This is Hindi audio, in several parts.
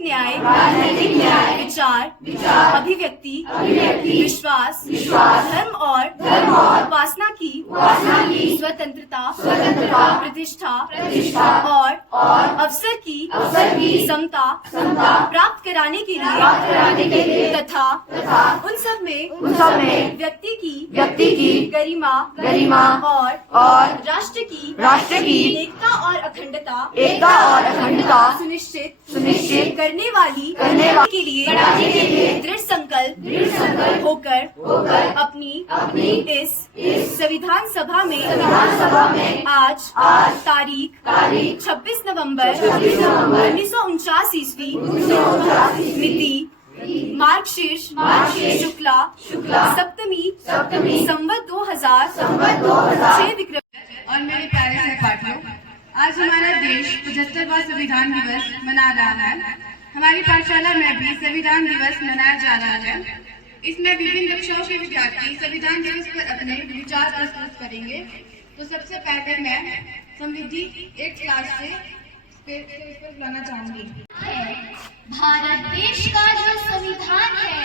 न्याय, विचार, अभिव्यक्ति, विश्वास, धर्म और उपासना की स्वतंत्रता, प्रतिष्ठा और अवसर की समता प्राप्त कराने के लिए तथा उन सब में व्यक्ति की गरिमा और राष्ट्र की एकता और अखंडता सुनिश्चित करने वाली के लिए दृढ़ संकल्प होकर अपनी इस संविधान सभा में आज तारीख 26 नवंबर 1949 ईस्वी मिति मार्गशीर्ष शुक्ला सप्तमी संवत 2006 विक्रम। और मेरे प्यारे सहपाठियों, आज हमारा देश 75वां संविधान दिवस मना रहा है। हमारी पाठशाला में भी संविधान दिवस मनाया जा रहा है। इसमें विभिन्न कक्षाओं के विद्यार्थी संविधान दिवस पर अपने विचार प्रस्तुत करेंगे। तो सबसे पहले मैं समृद्धि 8 क्लास से बुलाना चाहूंगी। भारत देश का जो संविधान है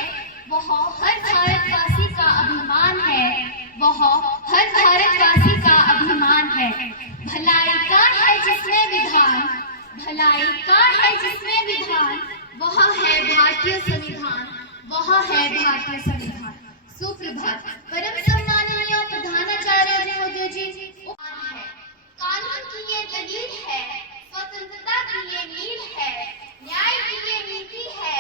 वह हर भारतवासी का अभिमान है, वह हर भारतवासी का अभिमान है। भलाई का है जिसमें विधान, भलाई का है जिसमें विधान, वह है भारतीय संविधान, वह है भारतीय संविधान। सुप्रभात। परम सम्माननीय प्रधानाचार्य महोदय जी, कानून की ये दलील है, स्वतंत्रता की ये नींव है, न्याय की ये नीति है,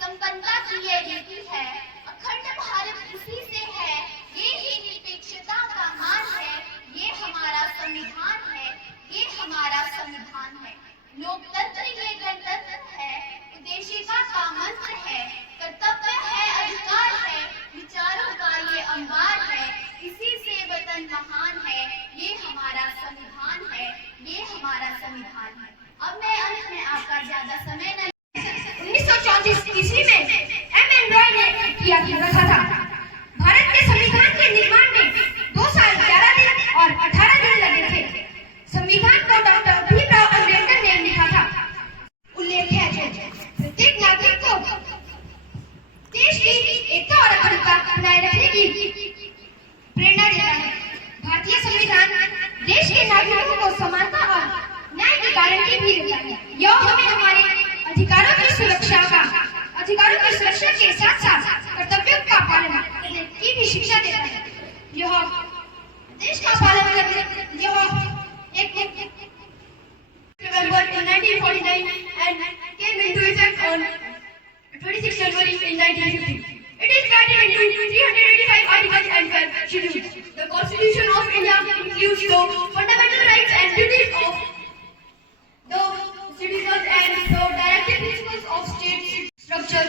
संपन्नता की ये रीति है, अखंड भारत इसी से है, ये ही निरपेक्षता का मान है, ये हमारा संविधान है, ये हमारा संविधान है। लोकतंत्र ये गणतंत्र है, उद्देशिका का मंत्र है, कर्तव्य है, अधिकार है, विचारों का ये अंबार है, इसी से वतन महान है, ये हमारा संविधान है, ये हमारा संविधान है। अब मैं अंत में आपका ज्यादा समय नहीं। 1934 ईस्वी में एम.एन. रॉय ने किया रखा था। भारत के संविधान के निर्माण में 2 साल 11 दिन और 18 दिन लगे थे। संविधान को डॉक्टर भीमराव अम्बेडकर ने लिखा था। उल्लेख है जो प्रत्येक नागरिक को देश की एकता और अखंडता बनाए रखने की प्रेरणा देता है। भारतीय संविधान देश के नागरिकों को समानता और न्याय की गारंटी भी देता है। यह हमें हमारे अधिकारों की सुरक्षा के साथ साथ कर्तव्यों का पालन करने की भी शिक्षा देता है। यह देश का पालन करने एक November in 1949 and came into effect on 26 January in 1950. It is divided into 385 articles and 12 schedules. The Constitution of India includes the fundamental rights and duties of the citizens and the directive principles of state structure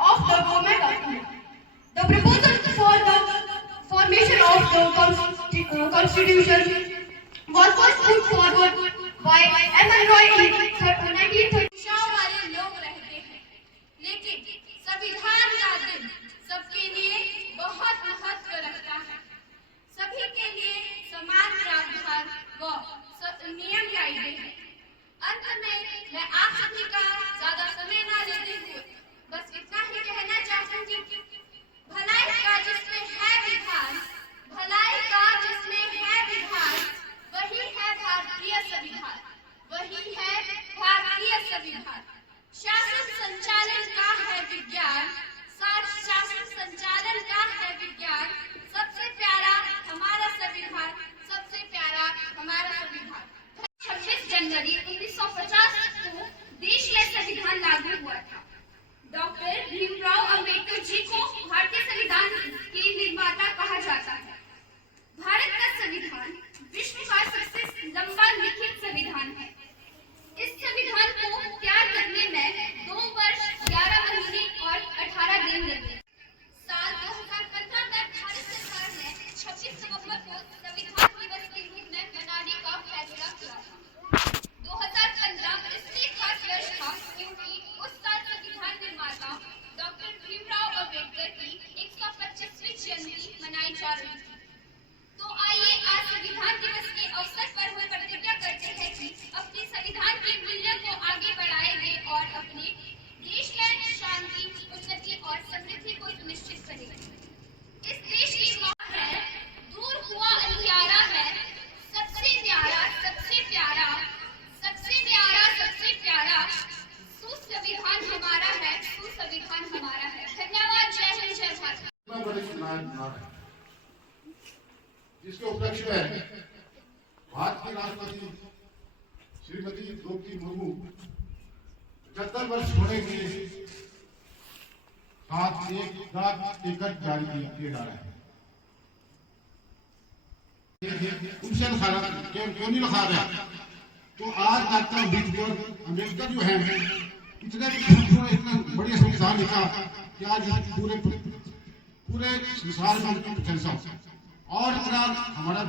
of the government of India. The proposal for the formation of the Constitution was first put forward by M.N. Roy in 1930. वाले लोग रहते हैं, लेकिन संविधान का दिन सबके लिए बहुत महत्व रखता है। सभी के लिए समान प्रावधान व नियम कायदे हैं। अंत में मैं आप सभी का ज्यादा समय न लेते हुए बस इतना ही कहना चाहूंगी, भलाई का जिसमें है विधान, भलाई का जिसमें है विधान, वही है भारतीय संविधान, वही है भारतीय संविधान। शासन संचालन का है विज्ञान, शासन संचालन का है विज्ञान, सबसे प्यारा हमारा संविधान, सबसे प्यारा हमारा संविधान। 26 जनवरी 1950 को देश में संविधान लागू हुआ था। डॉक्टर भीमराव अम्बेडकर जी को भारतीय संविधान के निर्माता कहा जाता है। भारत का संविधान विश्व का सबसे लंबा लिखित संविधान है। इस संविधान को तैयार करने में 2 वर्ष 11 महीने और 18 दिन लगे। साल 2015 में भारत सरकार ने 26 नवंबर को संविधान दिवस के रूप में मनाने का फैसला किया था। 2015 इसलिए खास वर्ष था क्योंकि उस साल संविधान निर्माता डॉक्टर भीमराव अम्बेडकर की 125वीं जयंती मनाई जा रही थी। तो आइए आज संविधान दिवस के अवसर पर हम प्रतिज्ञा करते हैं कि अपने संविधान के मूल्यों को आगे बढ़ाएंगे और अपने उपलक्ष्य में भारत के राष्ट्रपति श्रीमती द्रौपदी मुर्मू 75 वर्ष होने के साथ एक डाक टिकट जारी किया जा रहा है। उनसे क्यों नहीं लिखा गया? तो आज डॉक्टर अम्बेडकर जो है इतने इतना बढ़िया संविधान लिखा कि आज पूरे संसार में उनकी प्रशंसा और हमारा